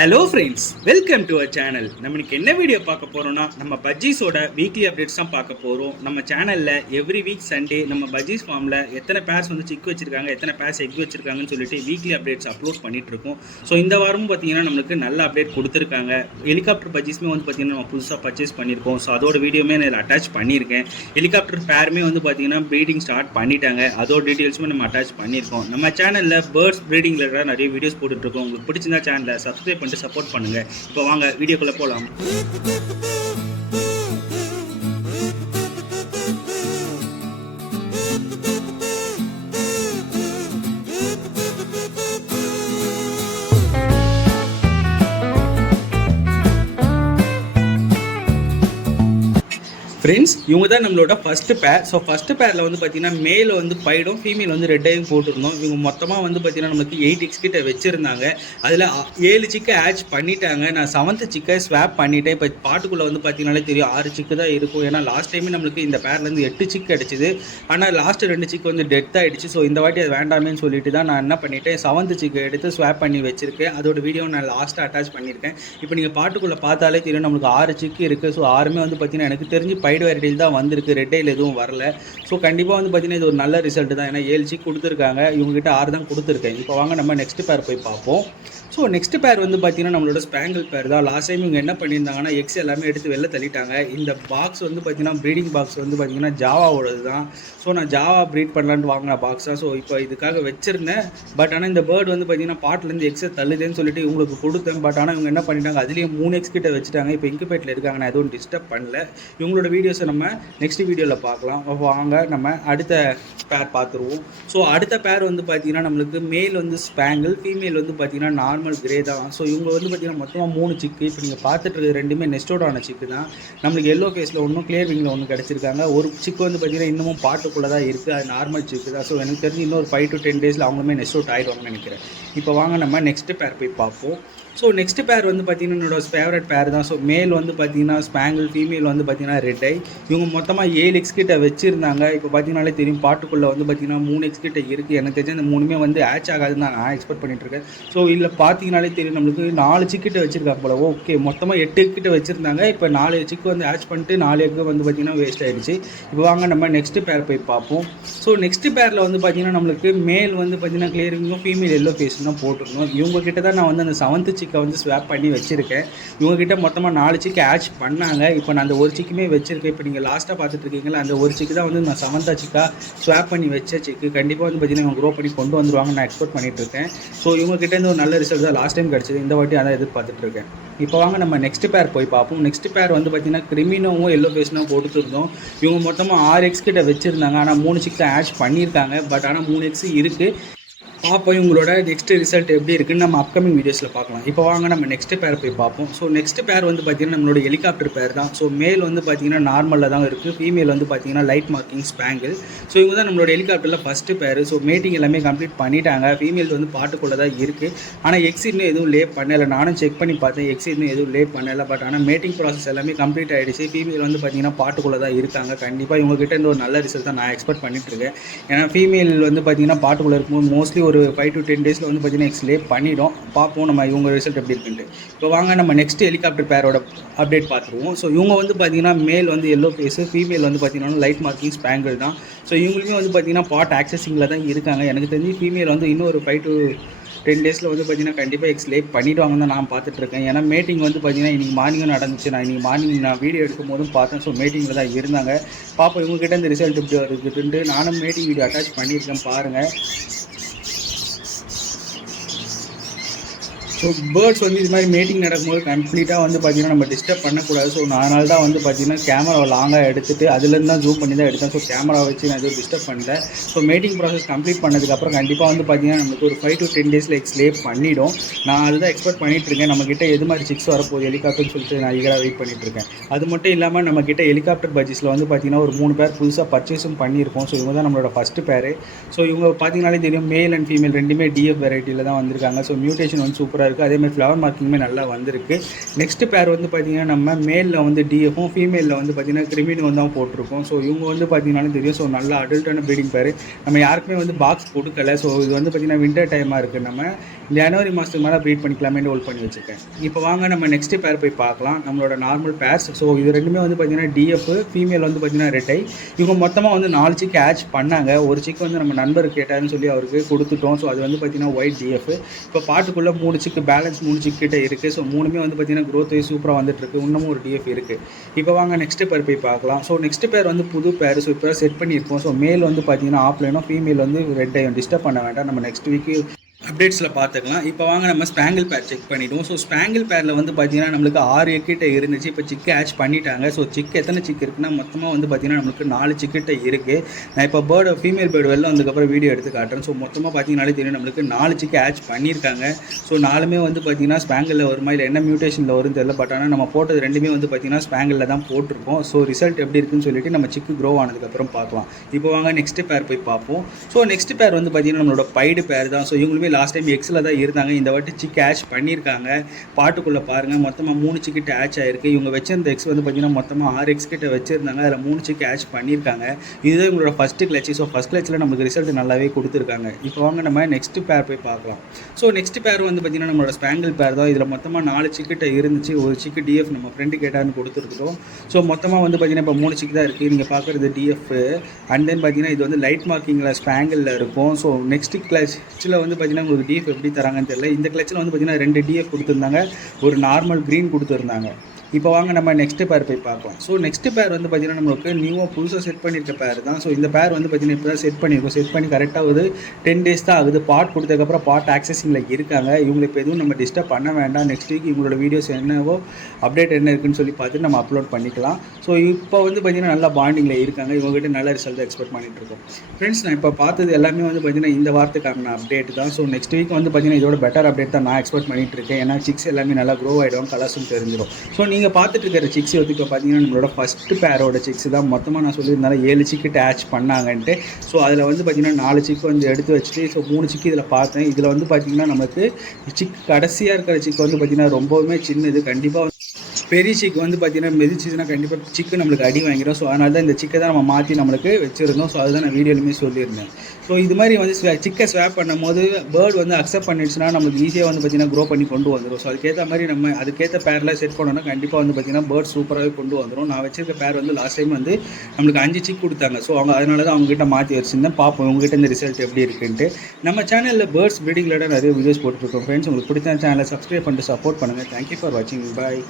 Hello friends, welcome to our channel. நம்மளுக்கு என்ன video பார்க்க போகிறோம்னா, நம்ம பஜ்ஜீஸோட வீக்லி அப்டேட்ஸ் தான் பார்க்க போகிறோம். நம்ம சேனலில் எவ்ரி வீக் சண்டே நம்ம பஜ்ஜீஸ் ஃபார்மில் எத்தனை பேர்ஸ் வந்து சிக் வச்சிருக்காங்க, எத்தனை பேர்ஸ் எக் வச்சிருக்காங்கன்னு சொல்லிட்டு வீக்லி அப்டேட்ஸ் அப்லோட் பண்ணிட்டு இருக்கோம். ஸோ இந்த வாரமும் பார்த்தீங்கன்னா நம்மளுக்கு நல்ல அப்டேட் கொடுத்துருக்காங்க. ஹெலிகாப்டர் பஜ்ஜீஸ்மே வந்து பார்த்தீங்கன்னா நம்ம புதுசாக பர்ச்சேஸ் பண்ணியிருக்கோம். ஸோ அதோட வீடியோமே நான் அட்டாச் பண்ணியிருக்கேன். ஹெலிகாப்டர் பேருமே வந்து பார்த்தீங்கன்னா ப்ரீடிங் ஸ்டார்ட் பண்ணிட்டாங்க. அதோட டீட்டெயில்ஸுமே நம்ம அட்டாச் பண்ணியிருக்கோம். நம்ம சேனலில் பேர்ட்ஸ் ப்ரீடிங் ரிலேட்டடாக நிறைய வீடியோஸ் போட்டுட்ருக்கோம். உங்களுக்கு பிடிச்சிருந்தா சேனலை சப்ஸ்கிரைப் பண்ணிட்டு சப்போர்ட் பண்ணுங்க. இப்போ வாங்க வீடியோக்குள்ள போலாம். ஃப்ரெண்ட்ஸ், இவங்க தான் நம்மளோட ஃபஸ்ட்டு பேர். ஸோ ஃபஸ்ட்டு பேரில் வந்து பார்த்தீங்கன்னா மேல் வந்து பைடும், ஃபீமேல் வந்து ரெட்டையும் போட்டிருந்தோம். இவங்க மொத்தமாக வந்து பார்த்தீங்கன்னா நமக்கு 8 எக்ஸ் கிட்ட வச்சுருந்தாங்க. அதில் 7 சிக்கை ஆட் பண்ணிட்டாங்க. நான் 7th சிக்கை ஸ்வாப் பண்ணிட்டேன். இப்போ பாட்டுக்குள்ளே வந்து பார்த்தீங்கன்னாலே தெரியும் 6 சிக்கு தான் இருக்கும். ஏன்னா லாஸ்ட் டைமே நம்மளுக்கு இந்த பேர்லேருந்து 8 சிக்கு அடிச்சிது. ஆனால் லாஸ்ட்டு 2 சிக்கு வந்து டெத் ஆகிடுச்சு. ஸோ இந்த வாட்டி அது வேண்டாமேன்னு சொல்லிட்டு தான் நான் என்ன பண்ணிட்டேன், 7th சிக்கை எடுத்து ஸ்வாப் பண்ணி வச்சுருக்கேன். அதோட வீடியோ நான் லாஸ்ட்டாக அட்டாச் பண்ணியிருக்கேன். இப்போ நீங்கள் பாட்டுக்குள்ளே பார்த்தாலே தெரியும் நம்மளுக்கு 6 சிக்கு இருக்குது. ஸோ 6மே வந்து பார்த்தீங்கன்னா எனக்கு தெரிஞ்சு பைடு வெரைட்டியில் தான் வந்திருக்கு. ரெட்டையில் எதுவும் வரல. ஸோ கண்டிப்பாக வந்து பார்த்தீங்கன்னா இது ஒரு நல்ல ரிசல்ட் தான். ஏன்னா 7 சிக் கொடுத்துருக்காங்க, இவங்ககிட்ட 6 தான் கொடுத்துருக்கேன். இப்போ வாங்க நம்ம நெக்ஸ்ட் பேர் போய் பார்ப்போம். ஸோ நெக்ஸ்ட் பேர் வந்து பார்த்தீங்கன்னா நம்மளோட ஸ்பேங்கிள் பேர் தான். லாஸ்ட் டைம் இவங்க என்ன பண்ணியிருந்தாங்கன்னா எக்ஸ் எல்லாமே எடுத்து வெளில தள்ளிட்டாங்க. இந்த பாக்ஸ் வந்து பார்த்தீங்கன்னா ப்ரீடிங் பாக்ஸ் வந்து பார்த்தீங்கன்னா ஜாவாவோடது தான். ஸோ நான் ஜாவா ப்ரீட் பண்ணலான்ட்டு வாங்கின பாக்ஸ் தான். ஸோ இப்போ இதுக்காக வச்சுருந்தேன். பட் ஆனால் இந்த பேர்டு வந்து பார்த்தீங்கன்னா பாட்டிலேருந்து எக்ஸை தள்ளுதுன்னு சொல்லிட்டு இவங்களுக்கு கொடுத்தேன். பட் ஆனால் இவங்க என்ன பண்ணிட்டாங்க, அதுலேயே 3 எக்ஸ் கிட்ட வச்சுட்டாங்க. இப்போ இன்குபேட்டில் இருக்காங்க. நான் எதுவும் டிஸ்டர்ப் பண்ணல. இவங்களோட வீடியோஸை நம்ம நெக்ஸ்ட் வீடியோவில் பார்க்கலாம். வாங்க நம்ம அடுத்த பேர் பார்த்துருவோம். ஸோ அடுத்த பேர் வந்து பார்த்தீங்கன்னா நம்மளுக்கு மேல் வந்து ஸ்பேங்கிள், ஃபீமேல் வந்து பார்த்தீங்கன்னா நார்மல் கிரே தான். ஸோ இவங்க வந்து பார்த்தீங்கன்னா மொத்தமாக 3 சிக்கு. இப்போ நீங்கள் பார்த்துட்டு இருக்கிற ரெண்டுமே நெஸ்டோட ஆன சிக்கு தான். நம்மளுக்கு எல்லோ ஃபேஸில் ஒன்றும் கிளியர் விங்கில் ஒன்று கிடச்சிருக்காங்க. ஒரு சிக்கு வந்து பார்த்தீங்கன்னா இன்னமும் பாட்டுக்குள்ளே தான் இருக்குது. அது நார்மல் சிக்கு தான். ஸோ எனக்கு தெரிஞ்சு இன்னொரு 5 to 10 டேஸில் அவங்களுமே நெஸ்ட் அவுட் ஆகிடுவாங்கன்னு நினைக்கிறேன். இப்போ வாங்க நம்ம நெக்ஸ்ட் பேர் போய் பார்ப்போம். ஸோ நெக்ஸ்ட் பேர் வந்து பார்த்தீங்கன்னா என்னோட ஃபேவரட் பேர் தான். ஸோ மேல் வந்து பார்த்தீங்கன்னா ஸ்பேங்கிள், ஃபீமேல் வந்து பார்த்தீங்கன்னா ரெட் ஐ. இவங்க மொத்தமாக 7 எக்ஸ் கிட்ட வச்சுருந்தாங்க. இப்போ பார்த்தீங்கன்னாலே தெரியும் பாட்டுக்குள்ளே வந்து பார்த்தீங்கன்னா 3 எக்ஸ் கிட்ட இருக்குது. எனக்கு தெரிஞ்ச இந்த 3மே வந்து ஆச் ஆகாதுன்னு தான் நான் எக்ஸ்பெக்ட் பண்ணிட்டுருக்கேன். ஸோ இல்லை பார்த்தீங்கன்னாலே தெரியும் நம்மளுக்கு 4 சிக்கிட்ட வச்சுருக்காங்க போல. ஓகே, மொத்தமாக 8 கிட்ட வச்சுருந்தாங்க. இப்போ 4 சிக்கு வந்து ஆச் பண்ணிட்டு 4 எக்கு வந்து பார்த்தீங்கன்னா வேஸ்ட் ஆகிடுச்சு. இப்போ வாங்க நம்ம நெக்ஸ்ட் பேர் போய் பார்ப்போம். ஸோ நெக்ஸ்ட் பேரில் வந்து பார்த்தீங்கன்னா நம்மளுக்கு மேல் வந்து பார்த்தீங்கன்னா கிளியரிங்கும், ஃபீமேல் எல்லோ ஃபேஸ் தான் போட்டிருந்தோம். இவங்க கிட்ட தான் நான் வந்து அந்த 7th சிக்கை வந்து ஸ்வாப் பண்ணி வச்சுருக்கேன். இவங்ககிட்ட மொத்தமாக 4 சிக்கு ஆச் பண்ணாங்க. இப்போ நான் அந்த ஒரு சிக்குமே வச்சுருக்கேன். இப்போ நீங்கள் லாஸ்ட்டாக பார்த்துட்டு இருக்கீங்களா, அந்த ஒரு சிக்கு தான் வந்து நான் 7th சிக்கா ஸ்வாப் பண்ணி வச்ச சிக்கு. கண்டிப்பாக வந்து பார்த்தீங்கன்னா இவங்க க்ரோ பண்ணி கொண்டு வந்துருவாங்க நான் எக்ஸ்பெக்ட் பண்ணிட்டு இருக்கேன். ஸோ இவங்ககிட்ட இருந்து ஒரு நல்ல ரிசல்ட் தான் லாஸ்ட் டைம் கிடச்சிது. இந்த வாட்டி அதான் எதிர்பார்த்துட்டு இருக்கேன். இப்போ வாங்க நம்ம நெக்ஸ்ட் பேர் போய் பார்ப்போம். நெக்ஸ்ட் பேர் வந்து பார்த்தீங்கன்னா கிரிமினோவும் எல்லோ ஃபேஸ்னும் கொடுத்துருந்தோம். இவங்க மொத்தமாக 6 எக்ஸ் கிட்ட வச்சுருந்தாங்க. ஆனால் 3 சிக்கு ஆச் பண்ணியிருக்காங்க. பட் ஆனால் 3 எக்ஸ் இருக்குது. பார்ப்போம் இவங்களோட நெக்ஸ்ட் ரிசல்ட் எப்படி இருக்குன்னு நம்ம அப்கமிங் வீடியோஸில் பார்க்கலாம். இப்போ வாங்க நம்ம நெக்ஸ்ட் பேர் போய் பார்ப்போம். ஸோ நெக்ஸ்ட் பேர் வந்து பார்த்தீங்கன்னா நம்மளோட ஹெலிகாப்டர் பேர் தான். ஸோ மேல் வந்து பார்த்தீங்கன்னா நார்மலில் தான் இருக்குது. ஃபீமேல் வந்து பார்த்தீங்கன்னா லைட் மார்க்கிங் ஸ்பேங்கிள். ஸோ இவங்க தான் நம்மளோட ஹெலிகாப்டரில் ஃபஸ்ட்டு பேர். ஸோ மேட்டிங் எல்லாமே கம்ப்ளீட் பண்ணிட்டாங்க. ஃபீமேல் வந்து பாட்டுக்குள்ளே தான் இருக்குது. ஆனால் எக்ஸ் இன்னும் எதுவும் லே பண்ணலை. நானும் செக் பண்ணி பார்த்தேன், எக்ஸ் இன்னும் எதுவும் லே பண்ணலை. பட் ஆனால் மேட்டிங் ப்ராசஸ் எல்லாமே கம்ப்ளீட் ஆகிடுச்சு. ஃபீமேல் வந்து பார்த்தீங்கன்னா பாட்டுக்குள்ளே தான் இருக்காங்க. கண்டிப்பாக இவங்ககிட்ட இருந்து ஒரு நல்ல ரிசல்ட் தான் நான் எக்ஸ்பெக்ட் பண்ணிட்டு இருக்கேன். ஏன்னா ஃபீமேல் வந்து பார்த்தீங்கன்னா பாட்டுக்குள்ளே இருக்கும்போது மோஸ்ட்லி ஒரு 5 to 10 டேஸில் வந்து பார்த்தீங்கன்னா எக்ஸ்லே பண்ணிடும். பார்ப்போம் நம்ம இவங்க ரிசல்ட் எப்படி இருக்குன்ட்டு. இப்போ வாங்க நம்ம நெக்ஸ்ட் ஹெலிகாப்டர் பேரோட அப்டேட் பார்த்துருவோம். ஸோ இவங்க வந்து பார்த்தீங்கன்னா மேல் வந்து எல்லோ ஃபேஸு, ஃபீமேல் வந்து பார்த்தீங்கன்னா லைட் மார்க்கிங் ஸ்பேங்கிள் தான். ஸோ இவங்களுமே வந்து பார்த்தீங்கன்னா பாட் ஆக்சஸிங்கில் தான் இருக்காங்க. எனக்கு தெரிஞ்சு ஃபீமேல் வந்து இன்னும் ஒரு 5 to 10 டேஸில் வந்து பார்த்தீங்கன்னா கண்டிப்பாக எக்ஸ்லே பண்ணிவிடுவாங்கன்னு தான் நான் பார்த்துட்ருக்கேன். ஏன்னா மேட்டிங் வந்து பார்த்தீங்கன்னா இன்றைக்கி மார்னிங்கும் நடந்துச்சு. நான் இன்றைக்கி மார்னிங் நான் வீடியோ எடுக்கும் போதும் பார்த்தேன். ஸோ மேட்டிங்கில் தான் இருந்தாங்க. பார்ப்போம் இவங்ககிட்ட இந்த ரிசல்ட் எப்படி வருதுன்ட்டு. நானும் மேட்டிங் வீடியோ அட்டாச் பண்ணியிருக்கேன், பாருங்கள். ஸோ பேர்ட்ஸ் வந்து இது மாதிரி மேட்டிங் நடக்கும்போது கம்ப்ளீட்டாக வந்து பார்த்திங்கன்னா நம்ம டிஸ்டர்ப் பண்ணக்கூடாது. ஸோ அதனால தான் வந்து பார்த்திங்கன்னா கேமராவை லாங்காக எடுத்துகிட்டு அதுலேருந்து தான் ஜூம் பண்ணி தான் எடுத்தேன். ஸோ கேமரா வச்சு நான் எதுவும் டிஸ்டர்ப் பண்ணல. ஸோ மேட்டிங் ப்ராசஸ் கம்ப்ளீட் பண்ணதுக்கப்புறம் கண்டிப்பாக வந்து பார்த்திங்கன்னா நம்மளுக்கு ஒரு 5 to 10 டேஸில் எக்ஸ்லே பண்ணிவிடும். நான் அதுதான் எக்ஸ்பெக்ட் பண்ணிகிட்ருக்கேன். நம்மக்கிட்ட எது மாதிரி சிக்ஸ் வரப்போகுது ஹெலிகாப்டர்னு சொல்லிட்டு நான் ஈகராக வெயிட் பண்ணிகிட்ருக்கேன். அது மட்டும் இல்லாமல் நம்மக்கிட்ட ஹெலிகாப்டர் பட்ஜெட்டில் வந்து பார்த்திங்கன்னா ஒரு 3 பேர் புதுசாக பர்ச்சேஸும் பண்ணியிருக்கோம். ஸோ இவங்க தான் நம்மளோட ஃபஸ்ட்டு பேர். ஸோ இவங்க பார்த்திங்கனாலே தெரியும் மேல் அண்ட் ஃபீமேல் ரெண்டுமே டிஎஃப் வெரைட்டியில் தான் வந்திருக்காங்க. ஸோ மியூட்டேஷன் வந்து சூப்பராக இருக்குது. அதேமாதிரி ஃப்ளவர் மார்க்கிங்குமே நல்லா வந்திருக்கு. நெக்ஸ்ட் பேர் வந்து பார்த்திங்கன்னா நம்ம மேலில் வந்து டிஎஃப்பும், ஃபீமேலில் வந்து பார்த்திங்கன்னா கிரிமினும் தான் போட்டிருக்கோம். ஸோ இவங்க வந்து பார்த்திங்கனாலும் தெரியும். ஸோ நல்லா அடல்ட்டான ப்ரீடிங் பேர். நம்ம யாருக்குமே வந்து பாக்ஸ் கொடுக்கல. ஸோ இது வந்து பார்த்திங்கன்னா வின்டர் டைமாக இருக்குது. நம்ம ஜனவரி மாதத்துக்கு மேலே ப்ரீட் பண்ணிக்கலாமேன்னு ஹோல்ட் பண்ணி வச்சுருக்கேன். இப்போ வாங்க நம்ம நெக்ஸ்ட் பேர் போய் பார்க்கலாம். நம்மளோட நார்மல் பேர்ஸ். ஸோ இது ரெண்டுமே வந்து பார்த்திங்கன்னா டிஎஃப், ஃபீமேல் வந்து பார்த்திங்கன்னா ரெட்டை. இவங்க மொத்தமாக வந்து 4 சிக்கு ஹேட்ச் பண்ணாங்க. ஒரு சிக்கு வந்து நம்ம நண்பர் கேட்டாருன்னு சொல்லி அவருக்கு கொடுத்துட்டோம். ஸோ அது வந்து பார்த்திங்கன்னா ஒயிட் டிஎஃப். இப்போ பாட்டுக்குள்ளே 3 சிக்கு பேலன்ஸ் 3 சிக்கு கிட்ட இருக்குது. ஸோ 3மே வந்து பார்த்திங்கன்னா க்ரோத் வைஸ் சூப்பராக வந்துட்டுருக்கு. இன்னமும் ஒரு டிஎஃப் இருக்குது. இப்போ வாங்க நெக்ஸ்ட் பேர் போய் பார்க்கலாம். ஸோ நெக்ஸ்ட் பேர் வந்து புது பேர். ஸோ இப்போ செட் பண்ணியிருக்கோம். ஸோ மேல் வந்து பார்த்திங்கன்னா ஆஃப்லைனும், ஃபீமேல் வந்து ரெட்டையும். டிஸ்டர்ப் பண்ண வேண்டாம், நம்ம நெக்ஸ்ட் வீக்கு அப்டேட்ஸில் பார்த்துக்கலாம். இப்போ வாங்க நம்ம ஸ்பேங்கிள் பேர் செக் பண்ணிவிடுவோம். ஸோ ஸ்பேங்கிள் பேரில் வந்து பார்த்திங்கன்னா நம்மளுக்கு 6 எக்கிட்ட இருந்துச்சு. இப்போ சிக்கு ஹேட்ச் பண்ணிட்டாங்க. ஸோ சிக்கு எத்தனை சிக்கு இருக்குன்னா மொத்தமாக வந்து பார்த்திங்கன்னா நம்மளுக்கு 4 சிக்கிட்ட இருக்குது. நான் இப்போ ஃபீமேல் பேர்டு வெளில வந்ததுக்கப்புறம் வீடியோ எடுத்து காட்டுறேன். ஸோ மொத்தமாக பார்த்திங்கனாலே தெரியும் நம்மளுக்கு 4 சிக்கு ஹேட்ச் பண்ணியிருக்காங்க. ஸோ 4மே வந்து பார்த்திங்கன்னா ஸ்பேங்கிளில் வருமா இல்லை என்ன மியூட்டேஷனில் வரும்னு தெரியல. பட் ஆனால் நம்ம போட்டது ரெண்டுமே வந்து பார்த்திங்கன்னா ஸ்பேங்கிளில் தான் போட்டிருக்கோம். ஸோ ரிசல்ட் எப்படி இருக்குன்னு சொல்லிட்டு நம்ம சிக்கு க்ரோ ஆனதுக்கப்புறம் பார்க்கலாம். இப்போ வாங்க நெக்ஸ்ட் பேர் போய் பார்ப்போம். ஸோ நெக்ஸ்ட் பேர் வந்து பார்த்திங்கன்னா நம்மளோட பைடு பேர் தான். ஸோ இவங்களுமே லாஸ்ட் டைம் எக்ஸில் தான் இருந்தாங்க. இந்த வாட்டி சிக்கு ஹேட்ச் பண்ணியிருக்காங்க. பாட்டுக்குள்ளே பாருங்கள், மொத்தமாக 3 சிக்கிட்ட ஹேட்ச் ஆயிருக்கு. இவங்க வச்சிருந்த எக்ஸ் வந்து பார்த்திங்கன்னா மொத்தமாக 6 எக்ஸ் கிட்ட வச்சுருந்தாங்க. அதில் 3 சிக்கு ஹேட்ச் பண்ணியிருக்காங்க. இதுதான் இவங்களோட ஃபஸ்ட்டு கிளச்சு. ஸோ ஃபஸ்ட் கிளச்சில் நமக்கு ரிசல்ட் நல்லாவே கொடுத்துருக்காங்க. இப்போ வாங்க நம்ம நெக்ஸ்ட் பேர் போய் பார்க்கலாம். ஸோ நெக்ஸ்ட் பேர் வந்து பார்த்திங்கன்னா நம்மளோட ஸ்பேங்கிள் பேர் தான். இதில் மொத்தமாக 4 சிக்கிட்ட இருந்துச்சு. ஒரு சிக்கு டிஎஃப் நம்ம ஃப்ரெண்டு கேட்டான்னு கொடுத்துருக்குறோம். ஸோ மொத்தமாக வந்து பார்த்திங்கன்னா இப்போ 3 சிக்கு தான் இருக்குது. நீங்கள் பார்க்குறது டிஎஃப். அண்ட் தென் பார்த்திங்கன்னா இது வந்து லைட் மார்க்கிங்கில் ஸ்பேங்கிளில் இருக்கும். ஸோ நெக்ஸ்ட் கிளச்சில் வந்து பார்த்திங்கன்னா உங்களுக்கு டிஎஃப் எப்படி தராங்கன்னு தெரியல. இந்த கிளச்சில் வந்து பார்த்திங்கன்னா 2 டிஎஃப் கொடுத்துருந்தாங்க, ஒரு நார்மல் க்ரீன் கொடுத்துருந்தாங்க. இப்போ வாங்க நம்ம நெக்ஸ்ட் பேர் போய் பார்க்கலாம். ஸோ நெக்ஸ்ட் பேர் வந்து பார்த்திங்கன்னா நம்மளுக்கு நியூவாக புதுசாக செட் பண்ணியிருக்க பேர் தான். ஸோ இந்த பேர் வந்து பார்த்திங்கன்னா இப்போ தான் செட் பண்ணியிருக்கோம். செட் பண்ணி கரெக்டாக ஒரு 10 டேஸ் தான் ஆகுது. பாட் கொடுத்ததுக்கப்புறம் பாட் ஆக்சஸிங்கில் இருக்காங்க. இவங்களை இப்போ எதுவும் நம்ம டிஸ்டர்ப் பண்ண வேண்டாம். நெக்ஸ்ட் வீக் இவங்களோட வீடியோஸ் என்னவோ அப்டேட் என்ன இருக்குன்னு சொல்லி பார்த்துட்டு நம்ம அப்லோட் பண்ணிக்கலாம். ஸோ இப்போ வந்து பார்த்திங்கன்னா நல்லா பாண்டிங்கில் இருக்காங்க. இவங்ககிட்ட நல்ல ரிசல்ட் எக்ஸ்பெக்ட் பண்ணிட்டு இருக்கோம். ஃப்ரெண்ட்ஸ், நான் இப்போ பார்த்தது எல்லாமே வந்து பார்த்திங்கன்னா இந்த வாரத்துக்கான அப்டேட் தான். ஸோ நெக்ஸ்ட் வீக் வந்து பார்த்திங்கன்னா இதோட பெட்டர் அப்டேட் தான் நான் எக்ஸ்பெக்ட் பண்ணிட்டு இருக்கேன். ஏன்னா சிக்ஸ் எல்லாமே நல்லா க்ரோ ஆகிடும், கலர்ஸும் தெரிஞ்சிடும். ஸோ நீங்கள் பார்த்துட்டு இருக்கிற சிக்ஸ் வந்து இப்போ பார்த்தீங்கன்னா நம்மளோட ஃபஸ்ட்டு பேரோட சிக்ஸ் தான். மொத்தமாக நான் சொல்லியிருந்தாலும் 7 சிக்கு ஹேட்ச் பண்ணாங்கன்ட்டு. ஸோ அதில் வந்து பார்த்திங்கன்னா 4 சிக்கு வந்து எடுத்து வச்சுட்டு ஸோ 3 சிக்கு இதில் பார்த்தேன். இதில் வந்து பார்த்திங்கன்னா நமக்கு சிக்கு கடைசியாக இருக்கிற சிக்கு வந்து பார்த்திங்கன்னா ரொம்பவுமே சின்னது. கண்டிப்பாக பெரிய சிக்கு வந்து பார்த்திங்கன்னா மிதிச்சிச்சுன்னா கண்டிப்பாக சிக்கு நம்மளுக்கு அடி வாங்கிடும். ஸோ அதனால தான் இந்த சிக்கை தான் நம்ம மாற்றி நம்மளுக்கு வச்சுருந்தோம். ஸோ அதுதான் நான் வீடியோலையுமே சொல்லியிருந்தேன். ஸோ இது மாதிரி வந்து சிக்கை ஸ்வாப் பண்ணும் போது பேர்டு வந்து அக்செப்ட் பண்ணிடுச்சுன்னா நம்மளுக்கு ஈஸியாக வந்து பார்த்திங்கன்னா க்ரோ பண்ணி கொண்டு வந்துடும். ஸோ அதுக்கேற்ற மாதிரி நம்ம அதுக்கேற்ற பேரில் செட் பண்ணோன்னா கண்டிப்பாக வந்து பார்த்திங்கன்னா பேர்ட் சூப்பராகவே கொண்டு வந்துடும். நான் வச்சிருக்க பேர் வந்து லாஸ்ட் டைம் வந்து நம்மளுக்கு 5 சிக் கொடுத்தாங்க. ஸோ அதனால தான் அவங்ககிட்ட மாற்றி வச்சுருந்தேன். பார்ப்போம் உங்ககிட்ட இந்த ரிசல்ட் எப்படி இருக்குன்ட்டு. நம்ம சேனலில் பேர்ட்ஸ் ப்ரீடிங் ரிலேட்டட் நிறைய வீடியோஸ் போட்டுருக்கோம். ஃப்ரெண்ட்ஸ், உங்களுக்கு பிடிச்ச சேனலை சப்ஸ்கிரைப் பண்ணிட்டு சப்போர்ட் பண்ணுங்கள். தேங்க்யூ ஃபார் வாட்சிங். பாய்.